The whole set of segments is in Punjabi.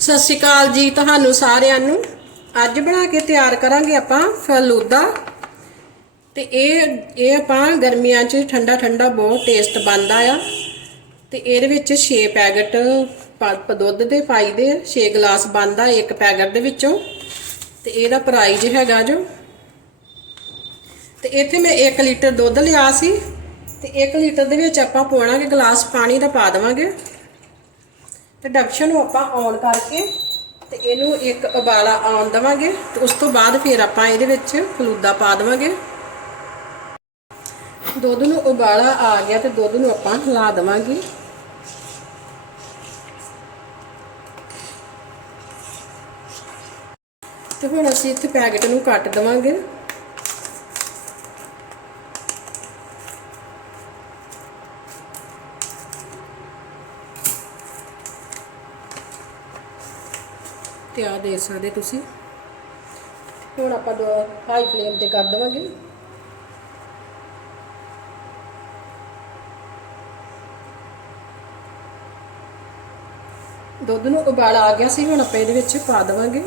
ਸਤਿ ਸ਼੍ਰੀ ਅਕਾਲ ਜੀ ਤੁਹਾਨੂੰ ਸਾਰਿਆਂ ਨੂੰ। ਅੱਜ ਬਣਾ ਕੇ ਤਿਆਰ ਕਰਾਂਗੇ ਆਪਾਂ ਫਲੂਦਾ। ਤੇ ਇਹ ਇਹ ਆਪਾਂ ਗਰਮੀਆਂ 'ਚ ਠੰਡਾ ਠੰਡਾ ਬਹੁਤ ਟੇਸਟ ਬਣਦਾ ਆ। ਤੇ ਇਹਦੇ ਵਿੱਚ 6 ਪੈਕਟ ਪ- ਦੁੱਧ ਦੇ ਪਾਈਦੇ 6 ਗਲਾਸ ਬਣਦਾ ਇੱਕ ਪੈਕਟ ਦੇ ਵਿੱਚੋਂ। ਤੇ ਇਹਦਾ ਪ੍ਰਾਈਜ਼ ਹੈਗਾ ਜੋ। ਤੇ ਇੱਥੇ ਮੈਂ 1 ਲੀਟਰ ਦੁੱਧ ਲਿਆ ਸੀ। ਤੇ 1 ਲੀਟਰ ਦੇ ਵਿੱਚ ਆਪਾਂ ਪਾਉਣਾ ਕਿ ਗਲਾਸ ਪਾਣੀ ਦਾ ਪਾ ਦੇਵਾਂਗੇ। ਤੇ ਡਕਸ਼ਨ ਨੂੰ ਆਪਾਂ ਔਨ ਕਰਕੇ ਤੇ ਇਹਨੂੰ ਇੱਕ ਉਬਾਲਾ ਆਉਣ ਦੇਵਾਂਗੇ ਤੇ ਉਸ ਤੋਂ ਬਾਅਦ ਫਿਰ ਆਪਾਂ ਇਹਦੇ ਵਿੱਚ ਫਲੂਦਾ ਪਾ ਦੇਵਾਂਗੇ। ਦੁੱਧ ਨੂੰ ਉਬਾਲਾ ਆ ਗਿਆ ਤੇ ਦੁੱਧ ਨੂੰ ਆਪਾਂ ਹਿਲਾ ਦੇਵਾਂਗੇ। ਤੇ ਹੁਣ ਅਸੀਂ ਇੱਥੇ ਪੈਕੇਟ ਨੂੰ ਕੱਟ ਦੇਵਾਂਗੇ। ਤੇ ਆ ਦੇ ਸਕਦੇ ਤੁਸੀਂ। ਹੁਣ ਆਪਾਂ ਦੋ ਹਾਈ ਫਲੇਮ ਤੇ ਕਰ ਦੇਵਾਂਗੇ। ਦੁੱਧ ਨੂੰ ਉਬਾਲ ਆ ਗਿਆ ਸੀ, ਹੁਣ ਆਪਾਂ ਇਹਦੇ ਵਿੱਚ ਪਾ ਦੇਵਾਂਗੇ।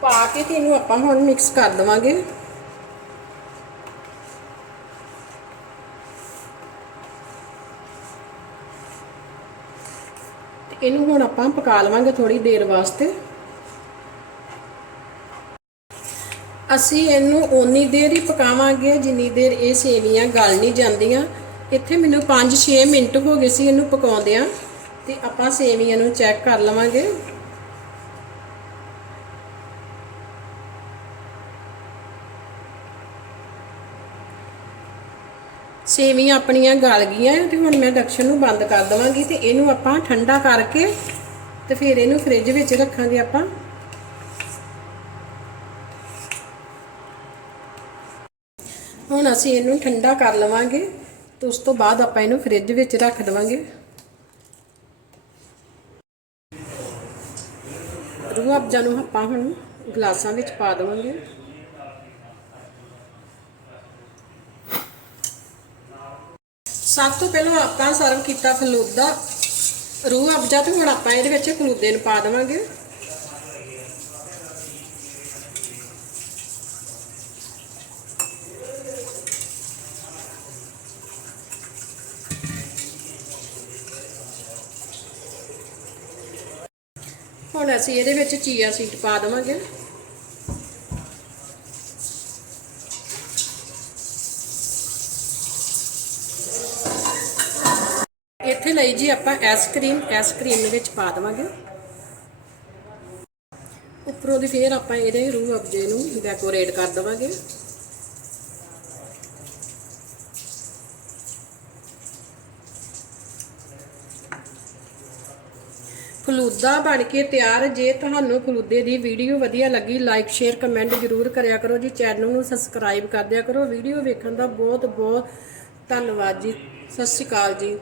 ਪਾ ਕੇ ਤੇ ਇਹਨੂੰ ਆਪਾਂ ਹੁਣ ਮਿਕਸ ਕਰ ਦੇਵਾਂਗੇ। ਇਹਨੂੰ ਹੁਣ ਆਪਾਂ ਪਕਾ ਲਵਾਂਗੇ ਥੋੜੀ ਦੇਰ ਵਾਸਤੇ। ਅਸੀਂ ਇਹਨੂੰ ਓਨੀ ਦੇਰ ਹੀ ਪਕਾਵਾਂਗੇ, ਜਿੰਨੀ ਦੇਰ ਇਹ ਸੇਵੀਆਂ ਗਲ ਨਹੀਂ ਜਾਂਦੀਆਂ। ਇੱਥੇ ਮੈਨੂੰ 5-6 ਮਿੰਟ ਹੋ ਗਏ ਸੀ ਇਹਨੂੰ ਪਕਾਉਂਦਿਆਂ, ਤੇ ਆਪਾਂ ਸੇਵੀਆਂ ਨੂੰ ਚੈੱਕ ਕਰ ਲਵਾਂਗੇ। ਸੇਵੀਆਂ ਆਪਣੀਆਂ ਗਲ ਗਈਆਂ ਤੇ ਹੁਣ ਮੈਂ ਡਕਸ਼ਨ ਨੂੰ ਬੰਦ ਕਰ ਦਵਾਂਗੀ ਤੇ ਇਹਨੂੰ ਆਪਾਂ ਠੰਡਾ ਕਰਕੇ ਤੇ ਫਿਰ ਇਹਨੂੰ ਫ੍ਰਿਜ ਵਿੱਚ ਰੱਖਾਂਗੇ ਆਪਾਂ। ਹੁਣ ਅਸੀਂ ਇਹਨੂੰ ਠੰਡਾ ਕਰ ਲਵਾਂਗੇ ਤੇ ਉਸ ਤੋਂ ਬਾਅਦ ਆਪਾਂ ਇਹਨੂੰ ਫ੍ਰਿਜ ਵਿੱਚ ਰੱਖ ਦਵਾਂਗੇ। ਰੂਹ ਅਫਜ਼ਾ ਨੂੰ ਆਪਾਂ ਹੁਣ ਗਲਾਸਾਂ ਵਿੱਚ ਪਾ ਦਵਾਂਗੇ। ਸਭ ਤੋਂ ਪਹਿਲਾਂ ਆਪਾਂ ਸਰਵ ਕੀਤਾ ਫਲੂਦਾ। ਰੂਹ ਅਫਜ਼ਾ ਤੇ ਹੁਣ ਆਪਾਂ ਇਹਦੇ ਵਿੱਚ ਫਲੂਦੇ ਨੂੰ ਪਾ ਦੇਵਾਂਗੇ। ਹੁਣ ਅਸੀਂ ਇਹਦੇ ਵਿੱਚ ਚੀਆ ਸੀਡ ਪਾ ਦੇਵਾਂਗੇ। ਇੱਥੇ ਲਈ ਜੀ ਆਪਾਂ ਐਸ ਆਈਸਕ੍ਰੀਮ ਆਈਸਕ੍ਰੀਮ ਦੇ ਵਿੱਚ ਪਾ ਦੇਵਾਂਗੇ। ਉੱਪਰੋਂ ਦੀ ਫੇਰ ਆਪਾਂ ਇਹਦੇ ਰੂਹ ਅਫਜੇ ਨੂੰ ਡੈਕੋਰੇਟ ਕਰ ਦੇਵਾਂਗੇ। ਫਲੂਦਾ ਬਣ ਕੇ ਤਿਆਰ, ਜੇ ਤੁਹਾਨੂੰ ਫਲੂਦੇ ਦੀ ਵੀਡੀਓ ਵਧੀਆ ਲੱਗੀ ਲਾਈਕ ਸ਼ੇਅਰ ਕਮੈਂਟ ਜ਼ਰੂਰ ਕਰਿਆ ਕਰੋ ਜੀ। ਚੈਨਲ ਨੂੰ ਸਬਸਕ੍ਰਾਈਬ ਕਰ ਦਿਆ ਕਰੋ। ਵੀਡੀਓ ਵੇਖਣ ਦਾ ਬਹੁਤ ਬਹੁਤ ਧੰਨਵਾਦ ਜੀ। ਸਤਿ ਸ਼੍ਰੀ ਅਕਾਲ ਜੀ।